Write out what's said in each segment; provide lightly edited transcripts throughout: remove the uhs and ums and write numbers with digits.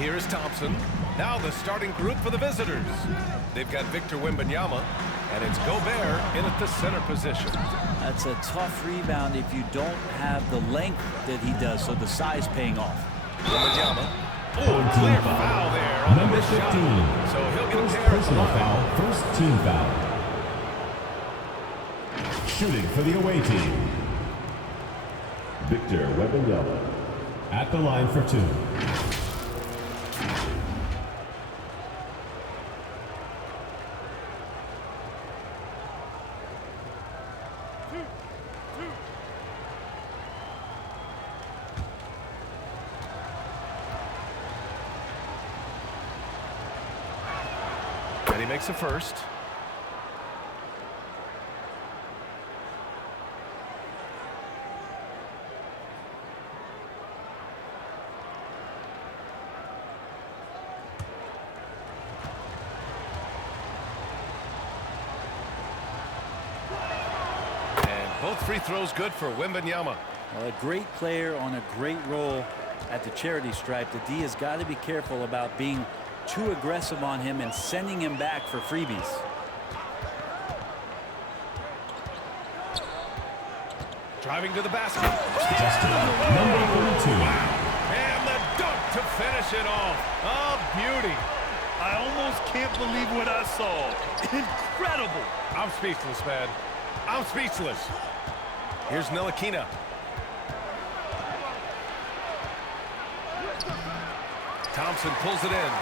here is Thompson. Now the starting group for the visitors. They've got Victor Wembanyama, and it's Gobert in at the center position. That's a tough rebound if you don't have the length that he does, so the size paying off. Wembanyama. Oh, clear foul there on the missed shot. So he'll get a pair at the line. First team foul. Shooting for the away team, Victor Wembanyama at the line for 2. And he makes a first. Both free throws good for Wembanyama. Well, a great player on a great role at the charity stripe. The D has got to be careful about being too aggressive on him and sending him back for freebies. Driving to the basket. Number 42. And the dunk to finish it off. A beauty. I almost can't believe what I saw. Incredible. I'm speechless, man. I'm speechless. Here's Ntilikina. Thompson pulls it in.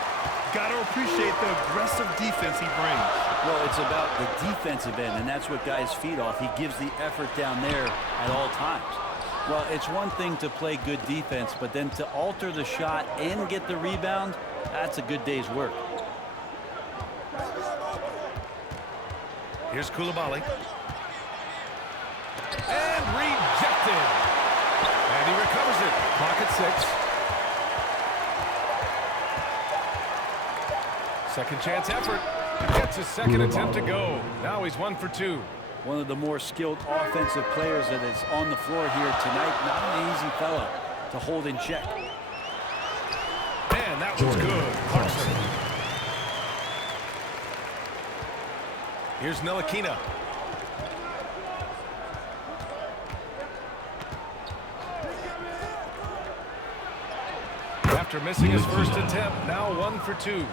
Got to appreciate the aggressive defense he brings. Well, it's about the defensive end, and that's what guys feed off. He gives the effort down there at all times. Well, it's one thing to play good defense, but then to alter the shot and get the rebound, that's a good day's work. Here's Coulibaly. And rejected. And he recovers it. Clock at 6. Second chance effort. Gets his second attempt to go. Now he's 1 for 2. One of the more skilled offensive players that is on the floor here tonight. Not an easy fella to hold in check. And that was good. Clarkson. Here's Ntilikina. After missing his first attempt, now 1 for 2.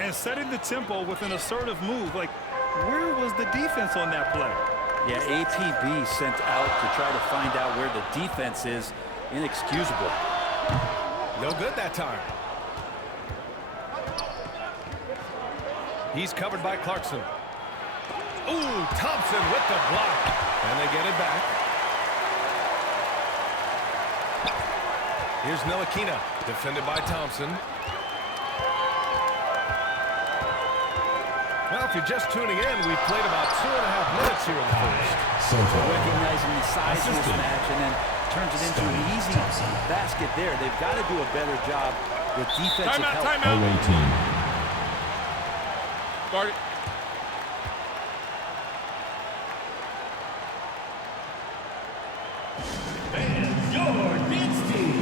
And setting the tempo with an assertive move. Like, where was the defense on that play? Yeah, APB sent out to try to find out where the defense is. Inexcusable. No good that time. He's covered by Clarkson. Ooh, Thompson with the block. And they get it back. Here's Ntilikina, defended by Thompson. Well, if you're just tuning in, we've played about 2.5 minutes here in the first. Recognizing the size of this match and then turns it into an easy basket there. They've got to do a better job with defensive help. Timeout. Away team. Guard it. And your dance team.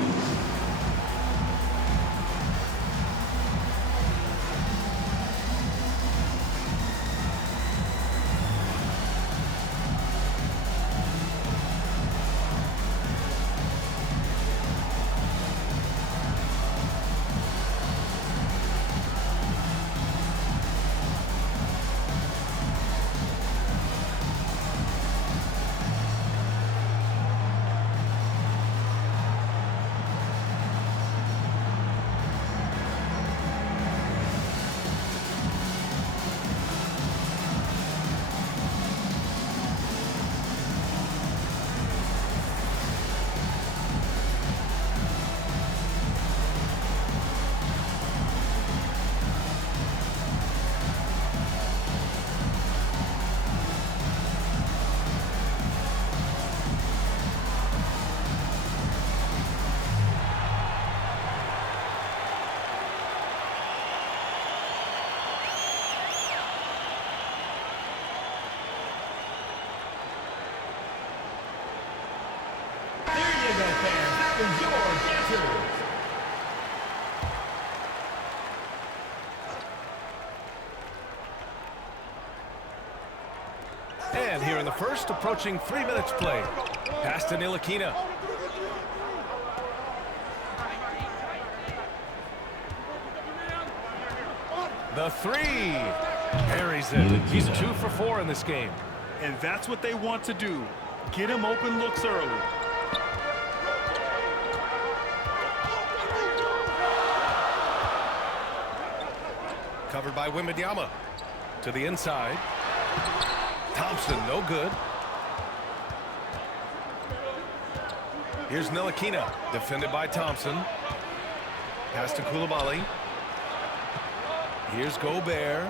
And here in the first, approaching 3 minutes play. Pass to Nilakina. The three. Buries it. He's 2 for 4 in this game. And that's what they want to do. Get him open looks early. Covered by Wembanyama. To the inside. Thompson, no good. Here's Nilakina, defended by Thompson. Pass to Coulibaly. Here's Gobert.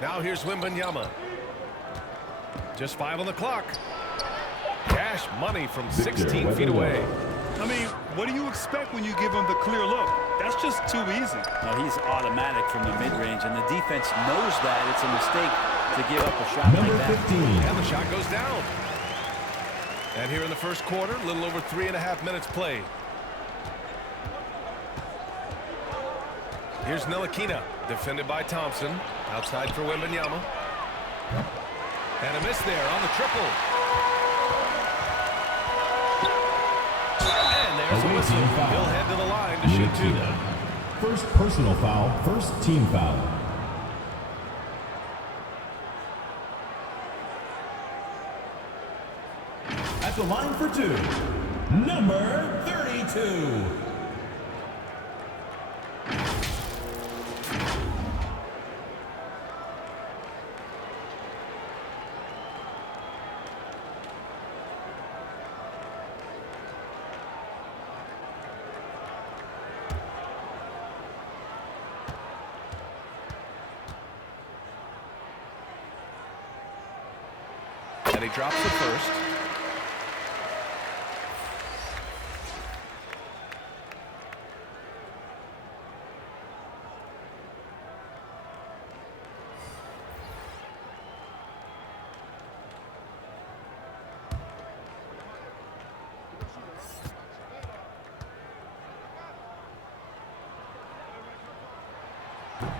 Now here's Wembanyama. Just 5 on the clock. Cash money from 16 feet away. I mean, what do you expect when you give him the clear look? That's just too easy. Now he's automatic from the mid-range, and the defense knows that it's a mistake to give up a shot like that. 15. And the shot goes down. And here in the first quarter, a little over 3.5 minutes played. Here's Nilakina, defended by Thompson. Outside for Wembanyama. And a miss there on the triple. And there's a whistle. He'll head to the line to shoot 2. First personal foul, first team foul. At the line for 2, number 32. And he drops it first.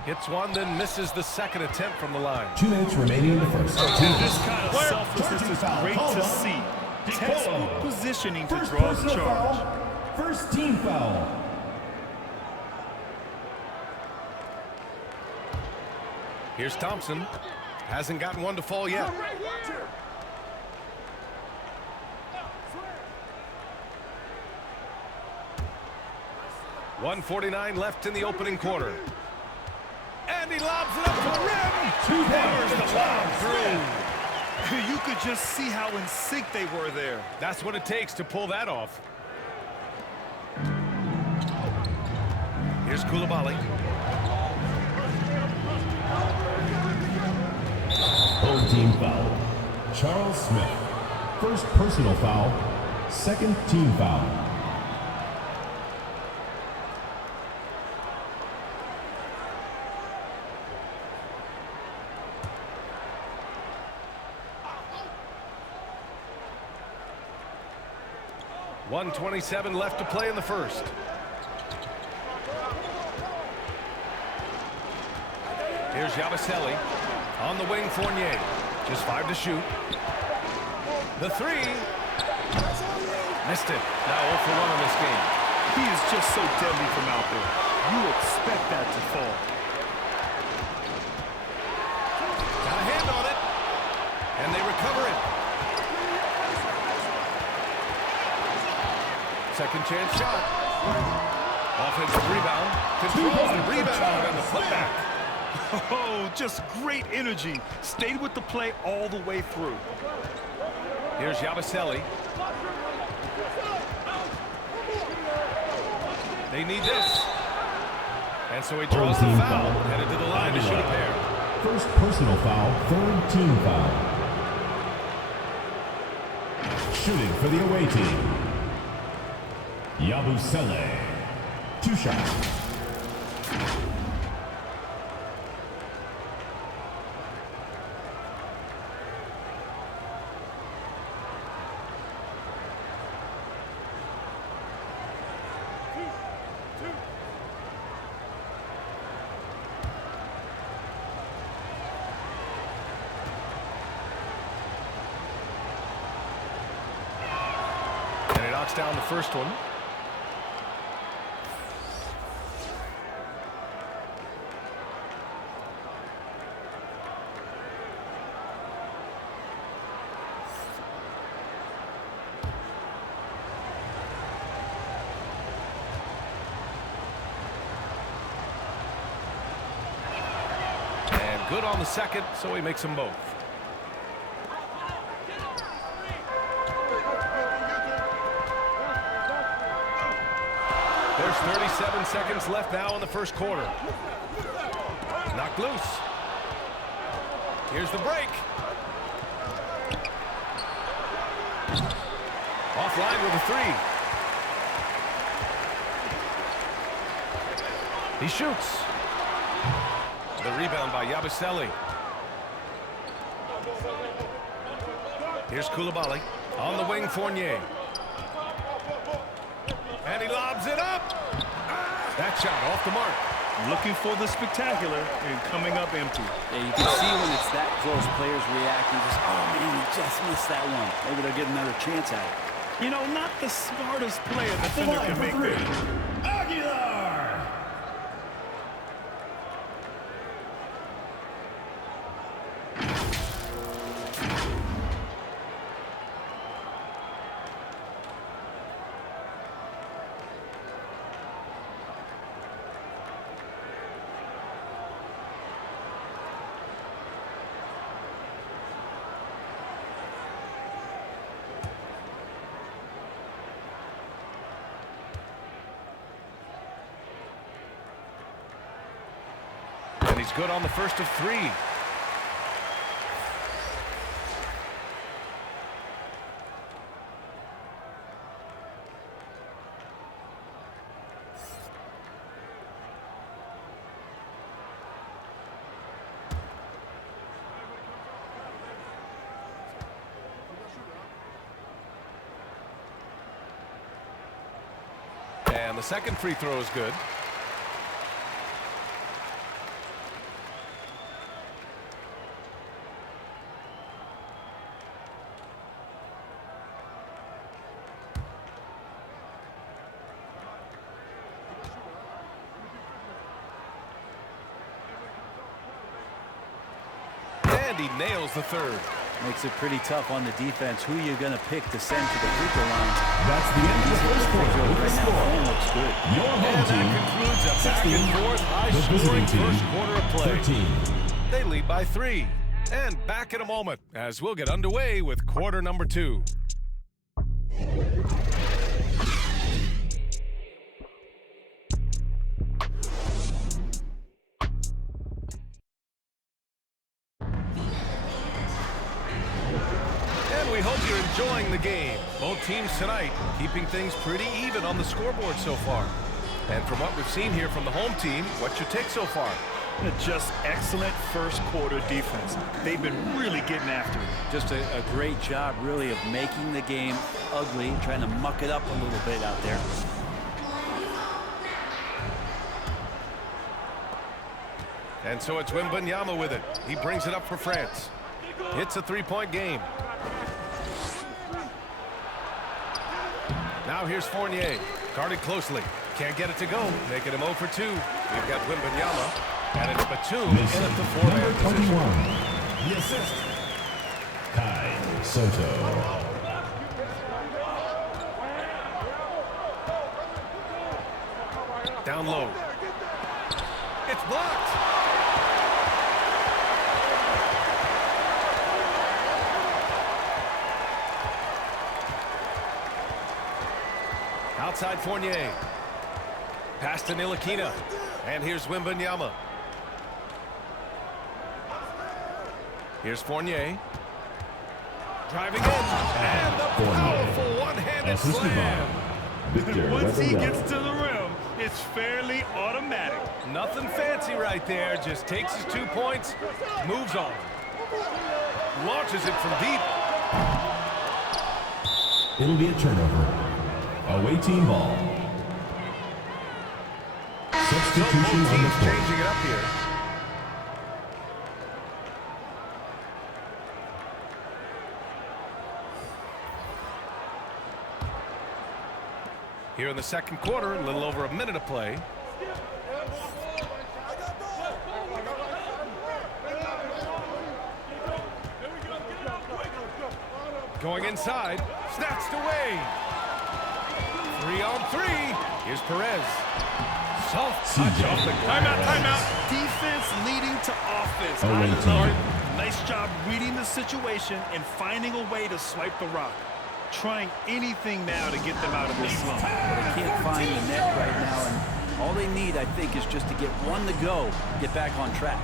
Hits one, then misses the second attempt from the line. 2 minutes remaining in the first. This kind of selflessness is great to see. Textbook positioning to draw the charge. First team foul. Here's Thompson. Hasn't gotten one to fall yet. .149 left in the opening quarter. And he lobs it up to the rim. There's the lob through. You could just see how in sync they were there. That's what it takes to pull that off. Here's Coulibaly. Home team foul. Charles Smith. First personal foul, second team foul. .127 left to play in the first. Here's Yabusele. On the wing, Fournier. Just 5 to shoot. The three. Missed it. Now 0 for 1 in this game. He is just so deadly from out there. You expect that to fall. Got a hand on it. And they recover it. Second chance shot. Offensive rebound. Controls the rebound and the putback. Oh, just great energy. Stayed with the play all the way through. Here's Yabusele. They need this. And so he draws the foul. Headed to the line to shoot a pair. First personal foul, third team foul. Shooting for the away team. Yabusele. 2 shots. knocks down the first one. Good on the second, so he makes them both. There's 37 seconds left now in the first quarter. Knocked loose. Here's the break. Offline with a three. He shoots. The rebound by Yabaselli. Here's Koulibaly. On the wing, Fournier. And he lobs it up. That shot off the mark. Looking for the spectacular and coming up empty. Yeah, you can see when it's that close, players reacting. Just, oh, man, he just missed that one. Maybe they'll get another chance at it. You know, not the smartest player At the defender line can for make three, that. Aguilar! He's good on the first of three. And the second free throw is good. And he nails the third. Makes it pretty tough on the defense. Who you're going to pick to send to the free throw line. That's the end of the first quarter with the score. Looks good. Your home And team, that concludes a 16. back-and-forth, The visiting high-scoring team, first quarter of play. 13. They lead by 3. And back in a moment as we'll get underway with quarter number 2. And we hope you're enjoying the game. Both teams tonight keeping things pretty even on the scoreboard so far. And from what we've seen here from the home team, what's your take so far? Just excellent first quarter defense. They've been really getting after it. Just a great job, really, of making the game ugly, trying to muck it up a little bit out there. And so it's Wembanyama with it. He brings it up for France. It's a three-point game. Now here's Fournier. Guarded closely. Can't get it to go. Making him 0 for 2. We've got Wembanyama. And it's Batum in at the Number four-man position. 21. The assist. Kai Soto. Down low. It's blocked. Outside Fournier. Pass to Ntilikina. And here's Wembanyama. Here's Fournier. Driving in. And the powerful one-handed Assisted slam. by Victor Once he Wembanyama. gets to the rim, it's fairly automatic. Nothing fancy right there. Just takes his 2 points, moves on. Launches it from deep. It'll be a turnover. Away team ball. So Substitution both on the teams court. changing it up here. Here in the second quarter, a little over a minute of play. Going inside, snatched away. 3-on-3. Here's Perez. Soft touch off the glass. Timeout. Defense leading to offense. Nice job reading the situation and finding a way to swipe the rock. Trying anything now to get them out of this slump. They can't find the net right now, and all they need, I think, is just to get one to go, get back on track.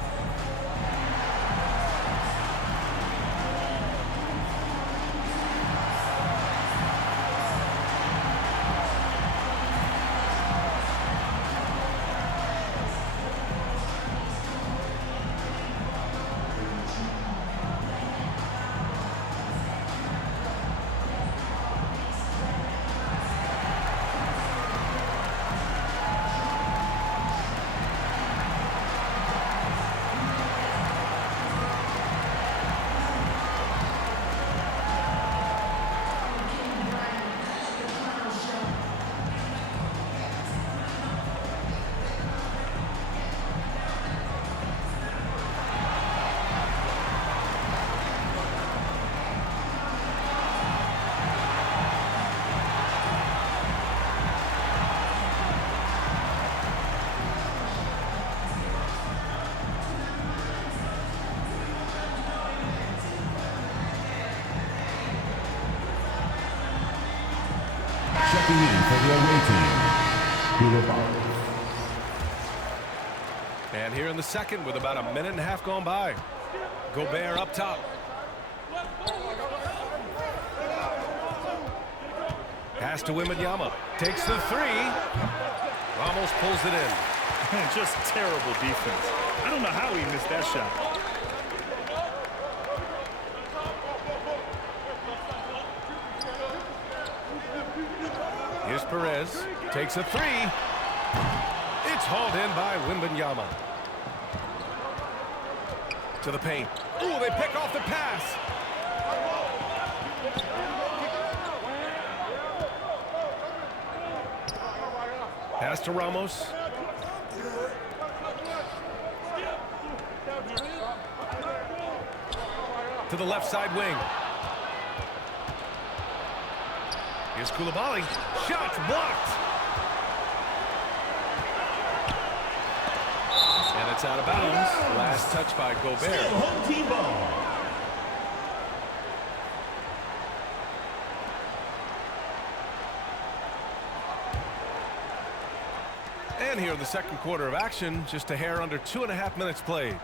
Checking in for the away team, And here in the second with about a minute and a half gone by. Gobert up top. Pass to Wembanyama. Takes the three. Ramos pulls it in. Just terrible defense. I don't know how he missed that shot. Here's Perez. Takes a three. It's hauled in by Wembanyama. To the paint. Ooh, they pick off the pass. Pass to Ramos. To the left side wing. Here's Koulibaly. Shot blocked. And it's out of bounds. Last touch by Gobert. home team ball. And here in the second quarter of action, just a hair under 2.5 minutes played.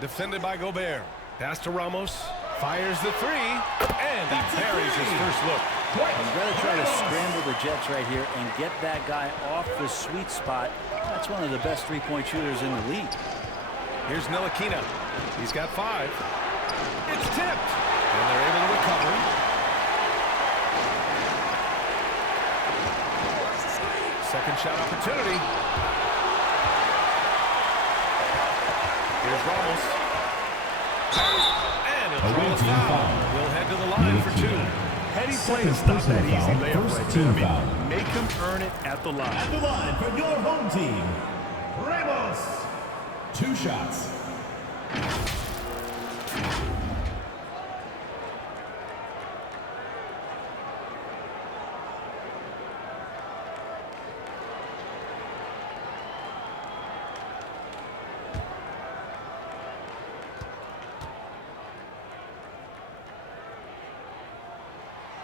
Defended by Gobert. Pass to Ramos. Fires the three. And he buries his first look. You've got to try to scramble the Jets right here and get that guy off the sweet spot. That's one of the best three-point shooters in the league. Here's Ntilikina. He's got 5. It's tipped. And they're able to recover. Second shot opportunity. Here's Ramos. And he'll draw a foul. We'll head to the line for 2. Heady play to stop that easy layup right there. Team foul. Make him earn it at the line. At the line for your home team, Ramos. 2 shots.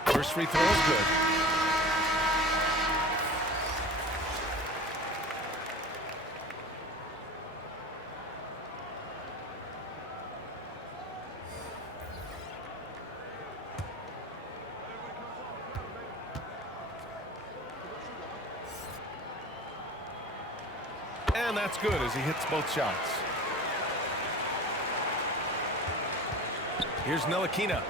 First free throw is good. And that's good as he hits both shots. Here's Ntilikina.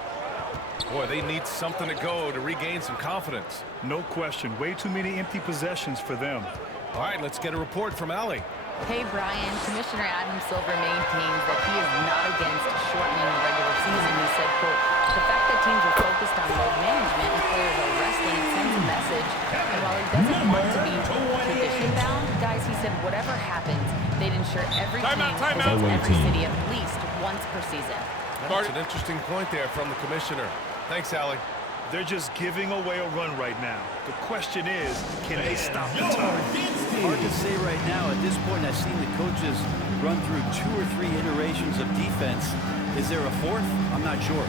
Boy, they need something to go to regain some confidence. No question. Way too many empty possessions for them. All right, let's get a report from Allie. Hey, Brian. Commissioner Adam Silver maintains that he is not against shortening the regular season. He said, quote, the fact that teams are focused on load management and players are resting sends a message. And while he doesn't want to be tradition-bound, guys, he said whatever happens, they'd ensure every team visits every city at least once per season. That's an interesting point there from the commissioner. Thanks, Allie. They're just giving away a run right now. The question is, can they stop the time? Hard to say right now. At this point, I've seen the coaches run through 2 or 3 iterations of defense. Is there a fourth? I'm not sure.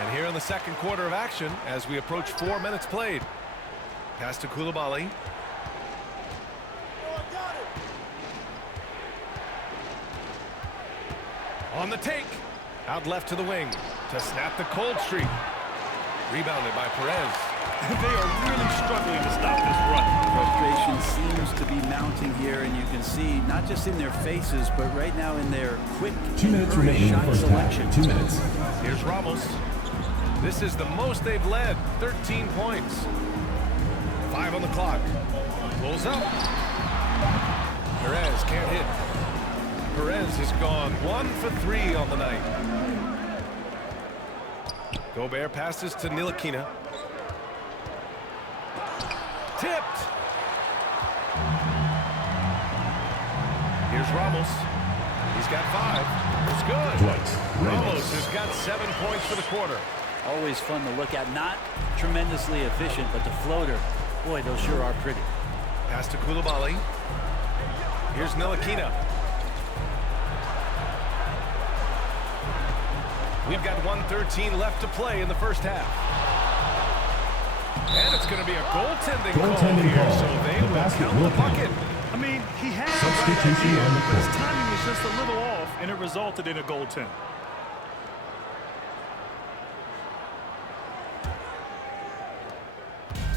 And here in the second quarter of action, as we approach 4 minutes played. Pass to Koulibaly. On the take. Out left to the wing to snap the cold streak. Rebounded by Perez. They are really struggling to stop this run. Frustration seems to be mounting here, and you can see not just in their faces, but right now in their quick 2 minutes remaining in the first half. 2 minutes. Here's Ramos. This is the most they've led, 13 points. 5 on the clock. Pulls up. Perez can't hit. Perez has gone 1 for 3 on the night. Gobert passes to Ntilikina. Tipped. Here's Ramos. He's got 5. It's good. Ramos has got 7 points for the quarter. Always fun to look at. Not tremendously efficient, but the floater, boy, those sure are pretty. Pass to Koulibaly. Here's Ntilikina. We've got 1:13 left to play in the first half. And it's going to be a goaltending call here, so they will count the bucket. I mean, he had the Substitution right on the idea, but his court. timing was just a little off, and it resulted in a goaltend.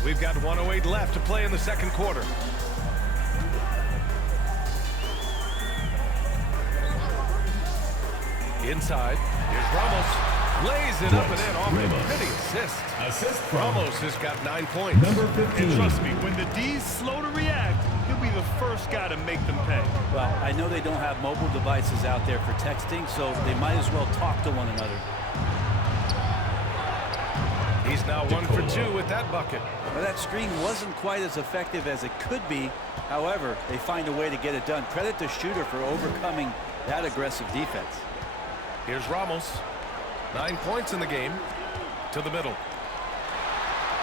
We've got 1:08 left to play in the second quarter. Inside, here's Ramos. Lays it up and in off a pretty assist. Assist from Ramos has got 9 points. number And 15. trust me, when the D's slow to react, he'll be the first guy to make them pay. Well, I know they don't have mobile devices out there for texting, so they might as well talk to one another. He's now 1 for 2 with that bucket. Well, that screen wasn't quite as effective as it could be. However, they find a way to get it done. Credit the shooter for overcoming that aggressive defense. Here's Ramos. 9 points in the game. To the middle.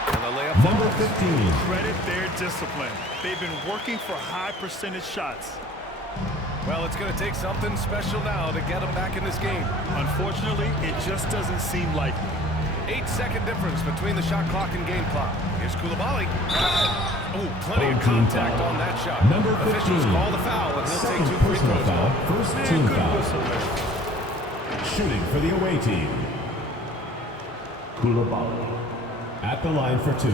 And the layup Number falls. 15. Credit their discipline. They've been working for high percentage shots. Well, it's going to take something special now to get them back in this game. Unfortunately, it just doesn't seem likely. 8-second difference between the shot clock and game clock. Here's Koulibaly. Oh, plenty of 13 contact foul. on that shot. Number 15. Officials call the foul, and he'll Second take 2 free personal throws. foul. First team Good foul. whistle there. Shooting for the away team. Koulibaly at the line for 2.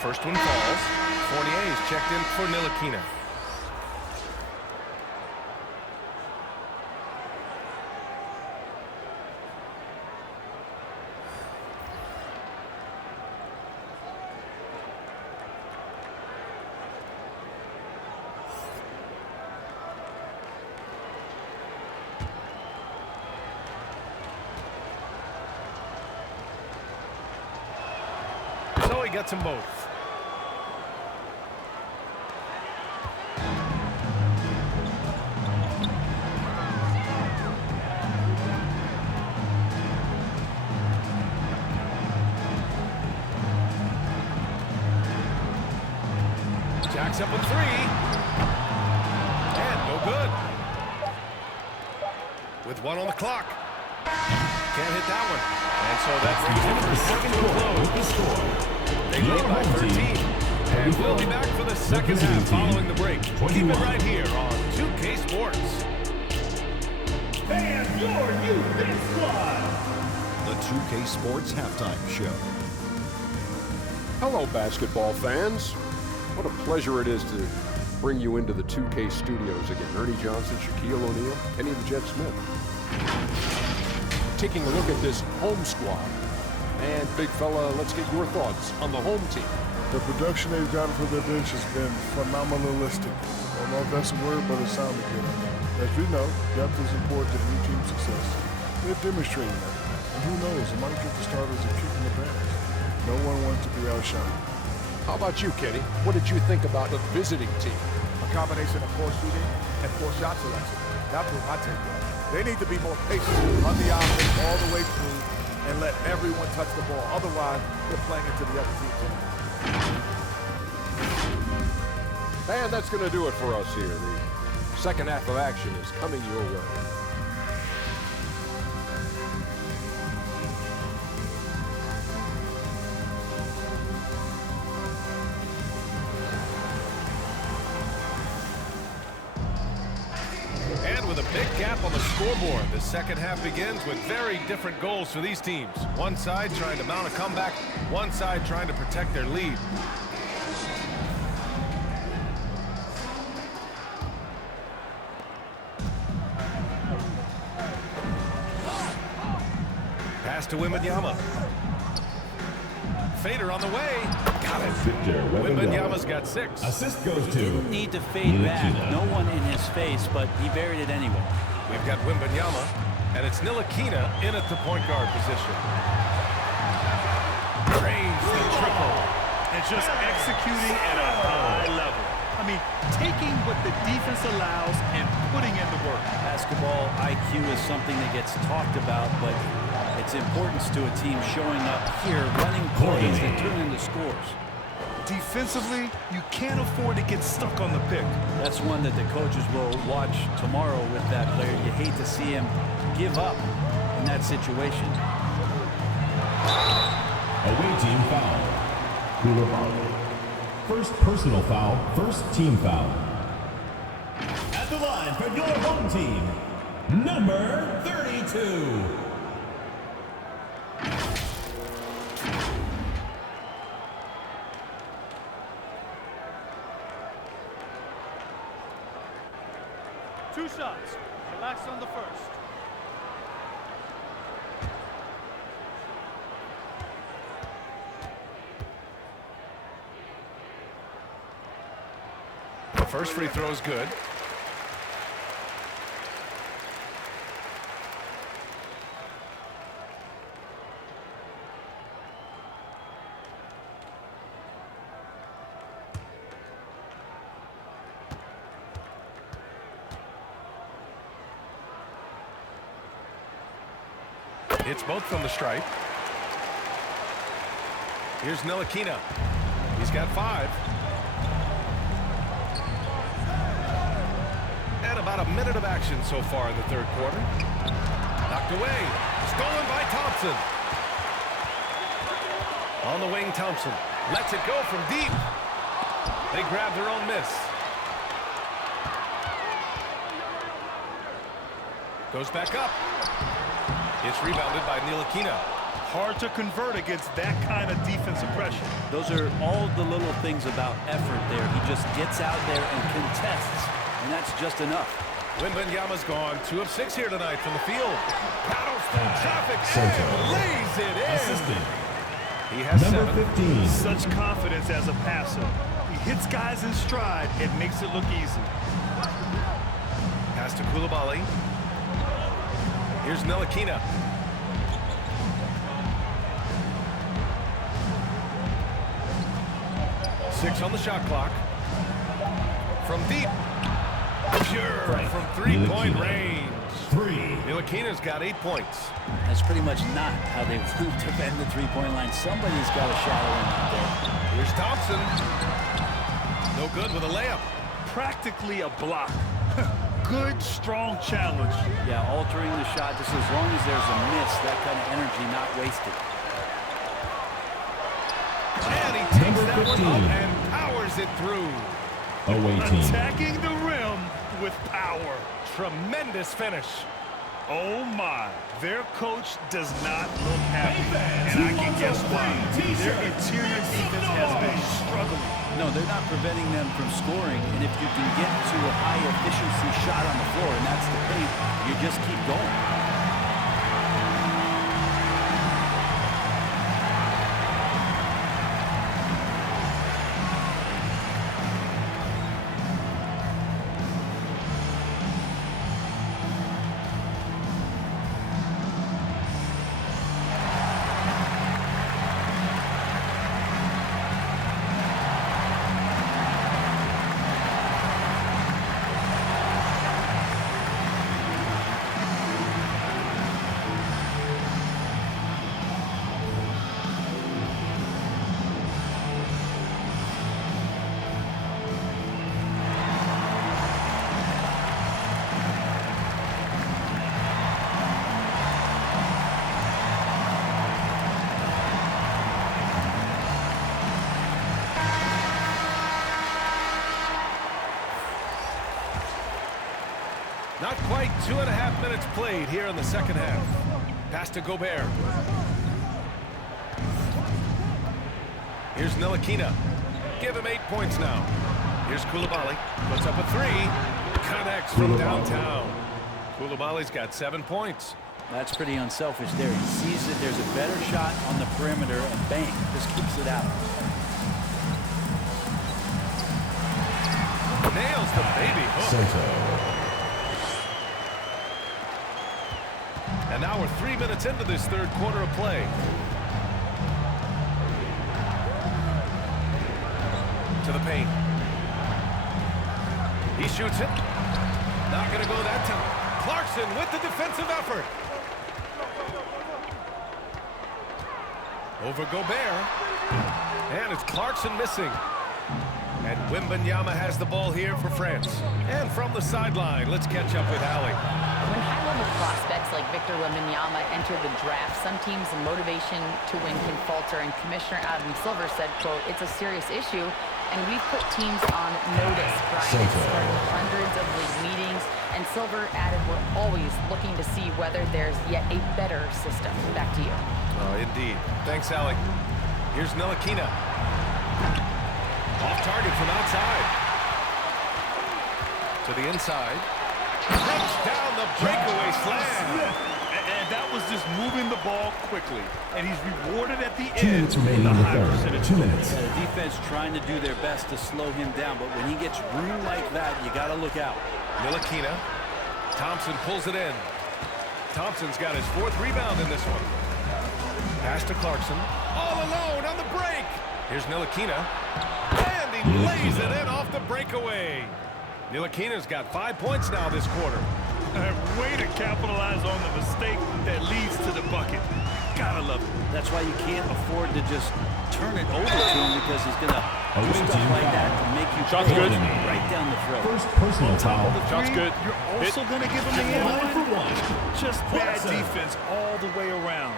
First one falls. Fournier is checked in for Ntilikina. So he gets them both. Jacks up with 3. And no good. With 1 on the clock. Can't hit that one. And so that brings him for second close. They lead by 13. And we'll be back for the second half following the break. Keep it right here on 2K Sports. And your youth big squad. The 2K Sports Halftime Show. Hello, basketball fans. What a pleasure it is to bring you into the 2K studios again. Ernie Johnson, Shaquille O'Neal, Kenny the Jet Smith. Taking a look at this home squad. And big fella, let's get your thoughts on the home team. The production they've gotten for their bench has been phenomenalistic. I don't know if that's a word, but it sounded good. As we know, depth is important to any team's success. They're demonstrating that. And who knows, it might get the starters a kick in the pants. No one wants to be outshined. How about you, Kenny? What did you think about the visiting team? A combination of poor shooting and poor shot selection. That's what my take was. They need to be more patient on the offense all the way through and let everyone touch the ball. Otherwise, they're playing into the other team's hands. And that's going to do it for us here. The second half of action is coming your way. With a big gap on the scoreboard, the second half begins with very different goals for these teams. One side trying to mount a comeback, one side trying to protect their lead. Pass to Wembanyama. Fader on the way. Got it. Wembanyama's got 6. Assist goes to. Didn't need to fade back. No one in his face, but he buried it anyway. We've got Wembanyama, and it's Ntilikina in at the point guard position. Drains the triple. And just executing at a high level. I mean, taking what the defense allows and putting in the work. Basketball IQ is something that gets talked about, but its importance to a team showing up here, running plays that turn into scores. Defensively, you can't afford to get stuck on the pick. That's one that the coaches will watch tomorrow with that player. You hate to see him give up in that situation. Away team foul. First personal foul, first team foul. At the line for your home team, number 32. Two shots. Relax on the first. The first free throw is good. Hits both from the stripe. Here's Ntilikina. He's got 5. And about a minute of action so far in the third quarter. Knocked away. Stolen by Thompson. On the wing, Thompson lets it go from deep. They grab their own miss. Goes back up. It's rebounded by Ntilikina. Hard to convert against that kind of defensive pressure. Those are all the little things about effort there. He just gets out there and contests, and that's just enough. Wembanyama's gone 2 of 6 here tonight from the field. Paddles through traffic and lays it in. Assistant. He has Number 7. 15. Such confidence as a passer. He hits guys in stride and makes it look easy. Pass to Coulibaly. Here's Ntilikina. Six on the shot clock. From deep. Pure from three-point range. 3. Ntilikina's got 8 points. That's pretty much not how they want to defend the three-point line. Somebody's got to shadow him out there. Here's Thompson. No good with a layup. Practically a block. Good, strong challenge. Yeah, altering the shot just as long as there's a miss, that kind of energy not wasted. And he takes Number that 15. one up and powers it through. Away team. Attacking the rim with power. Tremendous finish. Oh my, their coach does not look happy. And I can guess why. Their interior defense has been struggling. No, they're not preventing them from scoring, and if you can get to a high efficiency shot on the floor, and that's the paint, you just keep going. Not quite 2.5 minutes played here in the second half. Pass to Gobert. Here's Ntilikina. Give him 8 points now. Here's Coulibaly. Puts up a 3. Connects from downtown. Coulibaly's got 7 points. That's pretty unselfish there. He sees that there's a better shot on the perimeter, and bang, just kicks it out. Nails the baby hook. Soto. And now we're 3 minutes into this third quarter of play. To the paint. He shoots it. Not going to go that time. Clarkson with the defensive effort. Over Gobert. And it's Clarkson missing. And Wembanyama has the ball here for France. And from the sideline, let's catch up with Allie. When high-level prospects like Victor Wembanyama enter the draft, some teams' motivation to win can falter, and Commissioner Adam Silver said, quote, "It's a serious issue, and we've put teams on notice." Brian has started hundreds of league meetings, and Silver added, "We're always looking to see whether there's yet a better system." Back to you. Oh, indeed. Thanks, Allie. Here's Ntilikina. Off target from outside. To the inside. Rips down the breakaway slam. And that was just moving the ball quickly. And he's rewarded at the 2 end. minutes remaining in the third. 2 minutes. The defense trying to do their best to slow him down, but when he gets room like that, you got to look out. Ntilikina. Thompson pulls it in. Thompson's got his 4th rebound in this one. Pass to Clarkson. All alone on the break. Here's Ntilikina. And he lays it in off the breakaway. Ntilikina's got 5 points now this quarter. Way to capitalize on the mistake that leads to the bucket. Gotta love it. That's why you can't afford to just turn it over to him, because he's going to do stuff like that to make you Shot's good. right down the throat. First personal foul. Shot's good. You're also going to give him the end. Just bad defense all the way around.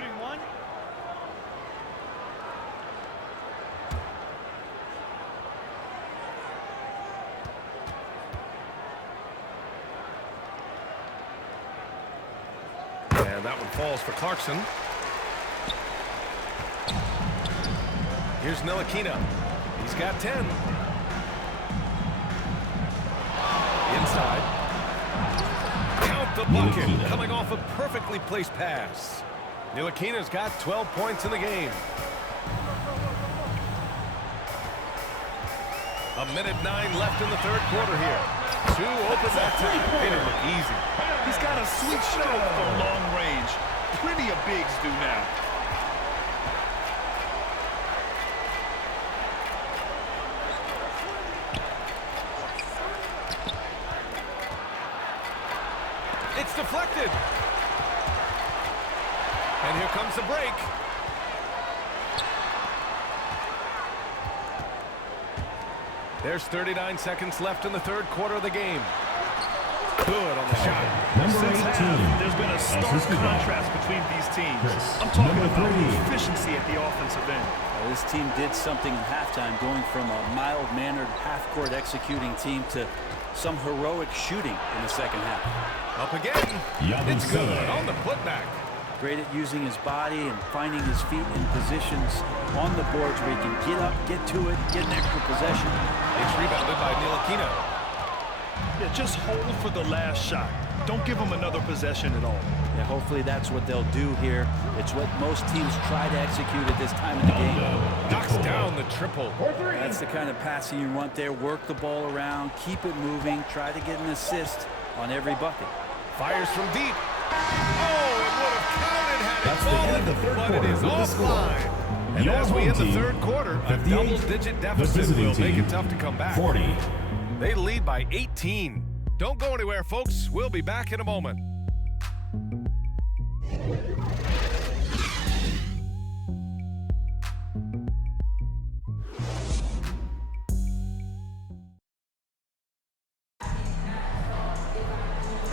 Shooting one. And that one falls for Clarkson. Here's Ntilikina. He's got 10. Inside. Count the bucket. Coming off a perfectly placed pass. Ntilikina's got 12 points in the game. 1:09 left in the third quarter here. Two open that time. Made it look easy. He's got a sweet stroke for long range. Plenty of bigs do now. It's deflected. And here comes the break. There's 39 seconds left in the third quarter of the game. Good on the shot. Since half, there's been a stark contrast between these teams. I'm talking about efficiency at the offensive end. Well, this team did something in halftime, going from a mild-mannered half-court executing team to some heroic shooting in the second half. Up again. It's good on the putback. Great at using his body and finding his feet in positions on the boards where he can get up, get to it, get an extra possession. It's rebounded by Ntilikina. Yeah, just hold for the last shot. Don't give him another possession at all. Yeah, hopefully that's what they'll do here. It's what most teams try to execute at this time of the game. Knocks down the triple. That's the kind of passing you want there. Work the ball around, keep it moving, try to get an assist on every bucket. Fires from deep. Oh, it would have counted had it fallen, but it is offline. And as we end the third quarter, a double-digit deficit will make it tough to come back. 40. They lead by 18. Don't go anywhere, folks. We'll be back in a moment.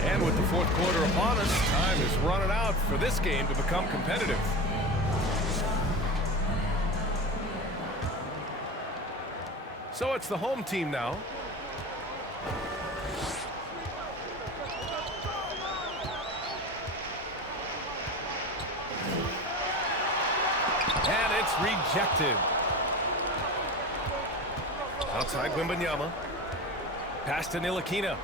And with the fourth quarter upon us, time is running out for this game to become competitive. So it's the home team now. And it's rejected. Outside Wembanyama. Pass to Ntilikina.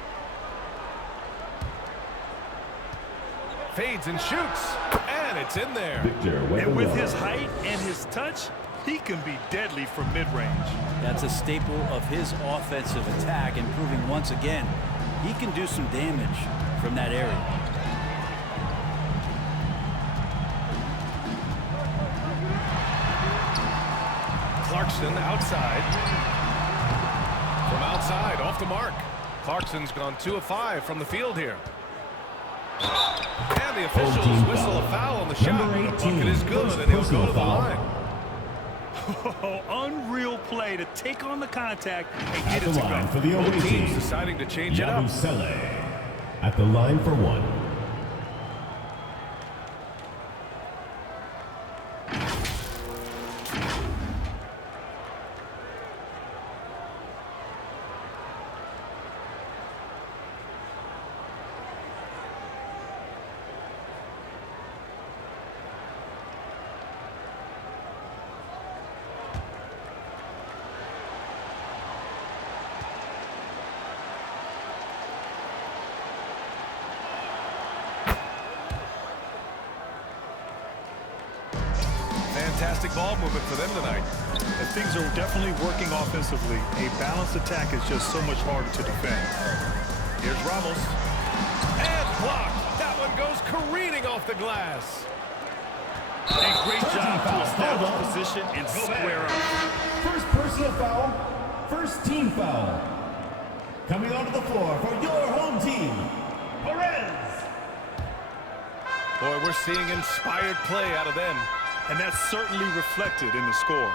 Fades and shoots. And it's in there. And with his height and his touch, he can be deadly from mid-range. That's a staple of his offensive attack, and proving once again he can do some damage from that area. Clarkson outside. From outside, off the mark. Clarkson's gone 2 of 5 from the field here. And the officials whistle a foul on the shot. The bucket is good, and he'll go to the line. Oh, unreal play to take on the contact and get it to go. For the away team, deciding to change it up. At the line for one. Fantastic ball movement for them tonight. And things are definitely working offensively. A balanced attack is just so much harder to defend. Here's Ramos. And blocked. That one goes careening off the glass. A great job to establish position and square up. First personal foul. First team foul. Coming onto the floor for your home team, Perez. Boy, we're seeing inspired play out of them. And that's certainly reflected in the score.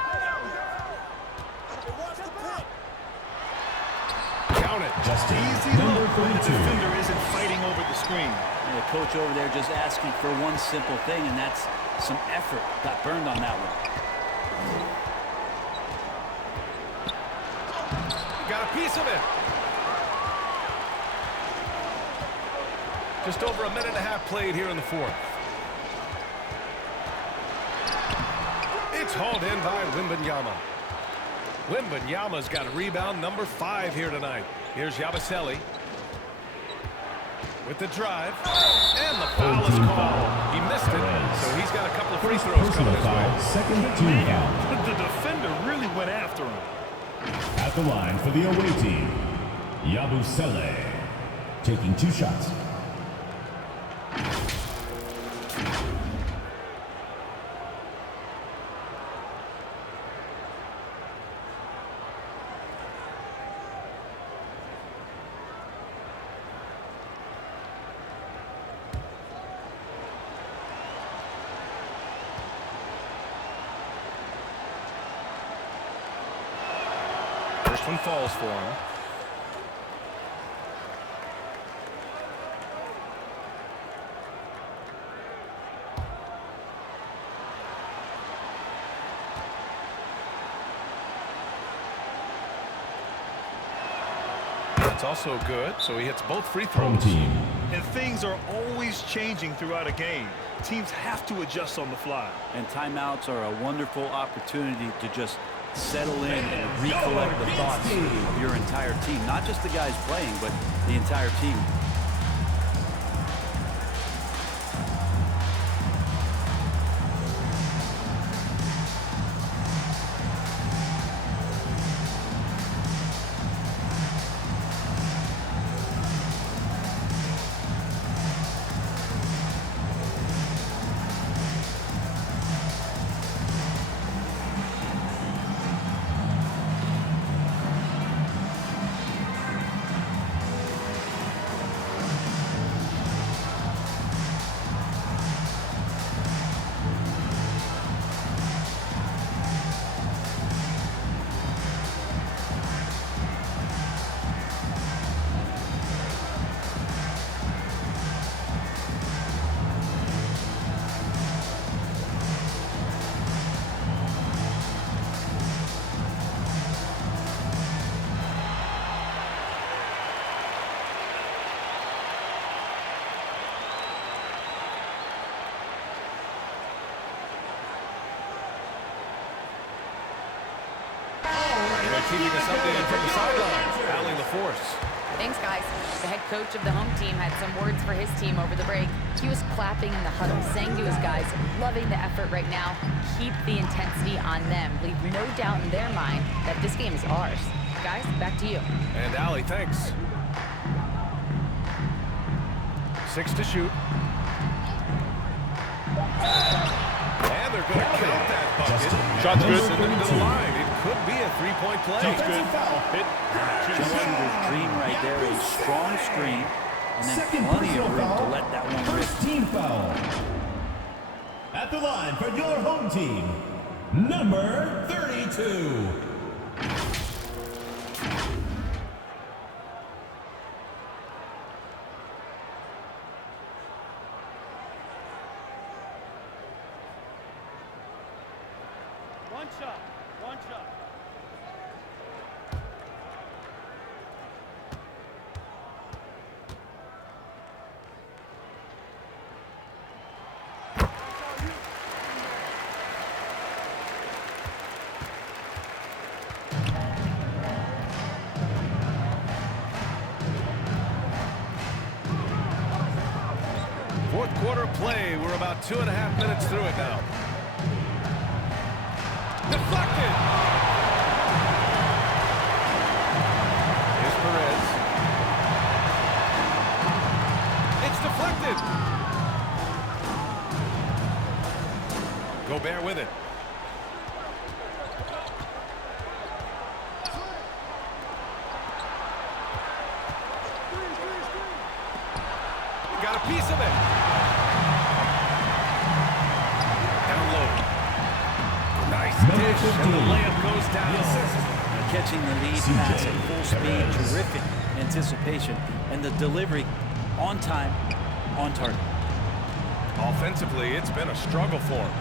Count it. Easy look when the defender isn't fighting over the screen. And the coach over there just asking for one simple thing, and that's Some effort got burned on that one. Got a piece of it. Just over a minute and a half played here in the fourth. It's hauled in by Wembanyama. Wembanyama's got a rebound number 5 here tonight. Here's Yabusele with the drive, and the foul is called. He missed it, so he's got a couple of free throws coming his way. Second team foul. The defender really went after him. At the line for the away team, Yabusele taking 2 shots. First one falls for him. It's also good, so he hits both free throws. Home team. And things are always changing throughout a game. Teams have to adjust on the fly. And timeouts are a wonderful opportunity to just settle in and recollect the thoughts of your entire team. Not just the guys playing, but the entire team. Keeping us updated from the sideline, battling the force. Thanks, guys. The head coach of the home team had some words for his team over the break. He was clapping in the huddle, saying to his guys, loving the effort right now. Keep the intensity on them. Leave no doubt in their mind that this game is ours. Guys, back to you. And Allie, thanks. 6 to shoot. And they're going to count that bucket. Shot's good. Send it to the line. It could be a 3-point play. Shooter's dream right there. A strong screen, and then plenty of room to let that one rip. First team foul. At the line for your home team, number 32. One shot. One shot. Fourth quarter play. We're about 2.5 minutes through it now. Deflected. Here's Perez. It's deflected. Gobert with it. Got a piece of it. Down low. Nice dish, and the layup goes down. Catching the lead pass at full speed, terrific anticipation, and the delivery on time, on target. Offensively, it's been a struggle for him.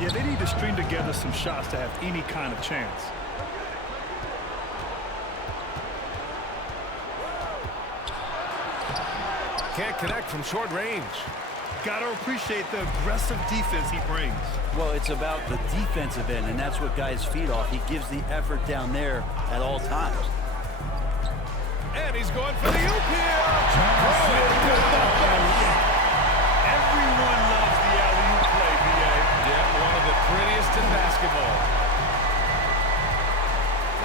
Yeah, they need to string together some shots to have any kind of chance. Can't connect from short range. Got to appreciate the aggressive defense he brings. Well, it's about the defensive end, and that's what guys feed off. He gives the effort down there at all times. And he's going for the oop here. Everyone loves the alley-oop play, BA. Yeah, one of the prettiest in basketball.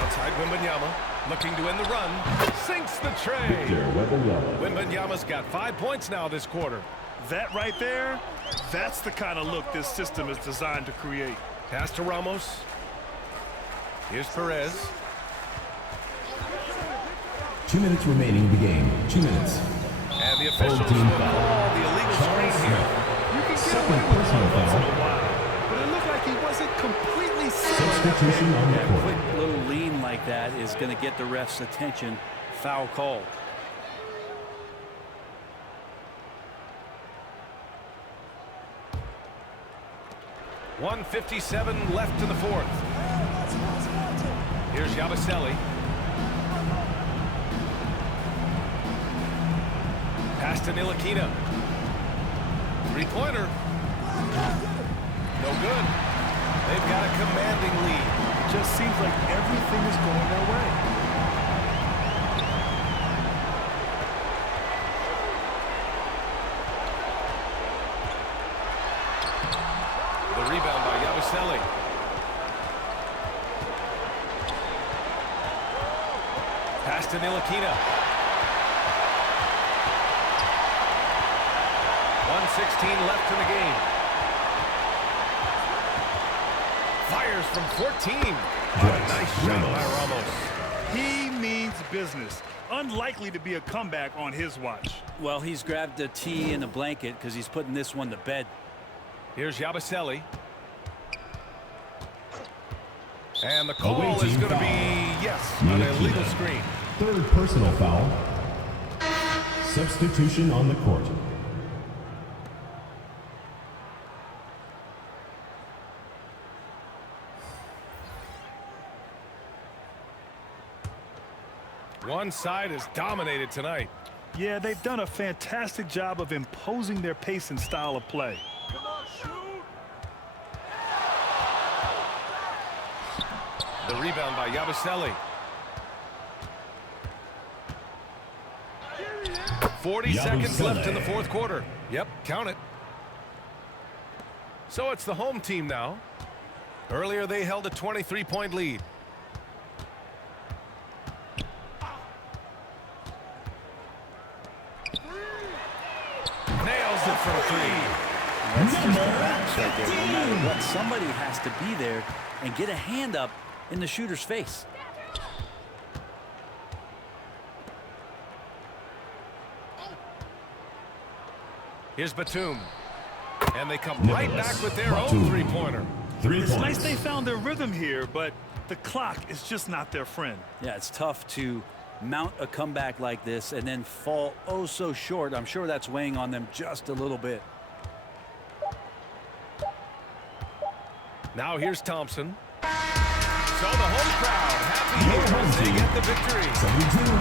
Outside Wembanyama, looking to end the run. Sinks the tray. Wembanyama's got 5 points now this quarter. That right there, that's the kind of look this system is designed to create. Pass to Ramos. Here's Perez. 2 minutes remaining in the game. 2 minutes. And the officials will call the illegal screen here. You can get Second away with personal it once in foul. a while, but it looked like he wasn't completely Substitution on the A court. quick little lean like that is going to get the ref's attention. Foul called. .157 left in the fourth. Here's Yabusele. Pass to Ntilikina. Three-pointer. No good. They've got a commanding lead. It just seems like everything is going their way. The rebound by Yabusele. Pass to Ntilikina. 1:16 left in the game. Fires from 14. What a nice shot by Ramos. He means business. Unlikely to be a comeback on his watch. Well, he's grabbed a tee and a blanket because he's putting this one to bed. Here's Yabusele. And the call Away is team going to foul. be, yes, an illegal screen. Third personal foul. Substitution on the court. One side is dominated tonight. Yeah, they've done a fantastic job of imposing their pace and style of play. The rebound by Yabusele. 40 seconds left in the fourth quarter. Yep, count it. So it's the home team now. Earlier they held a 23-point lead. Nails it from three. That's just the bounce right there. No matter what, somebody has to be there and get a hand up in the shooter's face. Here's Batum. And they come right back with their own three-pointer. It's nice they found their rhythm here, but the clock is just not their friend. Yeah, it's tough to mount a comeback like this and then fall oh so short. I'm sure that's weighing on them just a little bit. Now here's Thompson. So the home crowd happy here as they get the victory.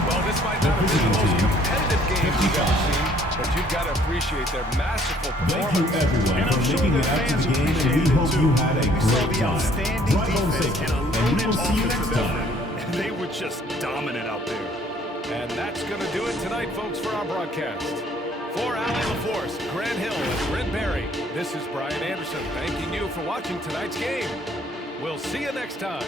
Well, this might not have been the most competitive game you've ever seen, but you've got to appreciate their masterful performance. Thank you, everyone, for making it out to the game, and we hope you had a great time. Drive home safely, and we will see you next time. And they were just dominant out there. And that's going to do it tonight, folks, for our broadcast. For Allie LaForce, Grant Hill, and Brent Barry, this is Brian Anderson thanking you for watching tonight's game. We'll see you next time.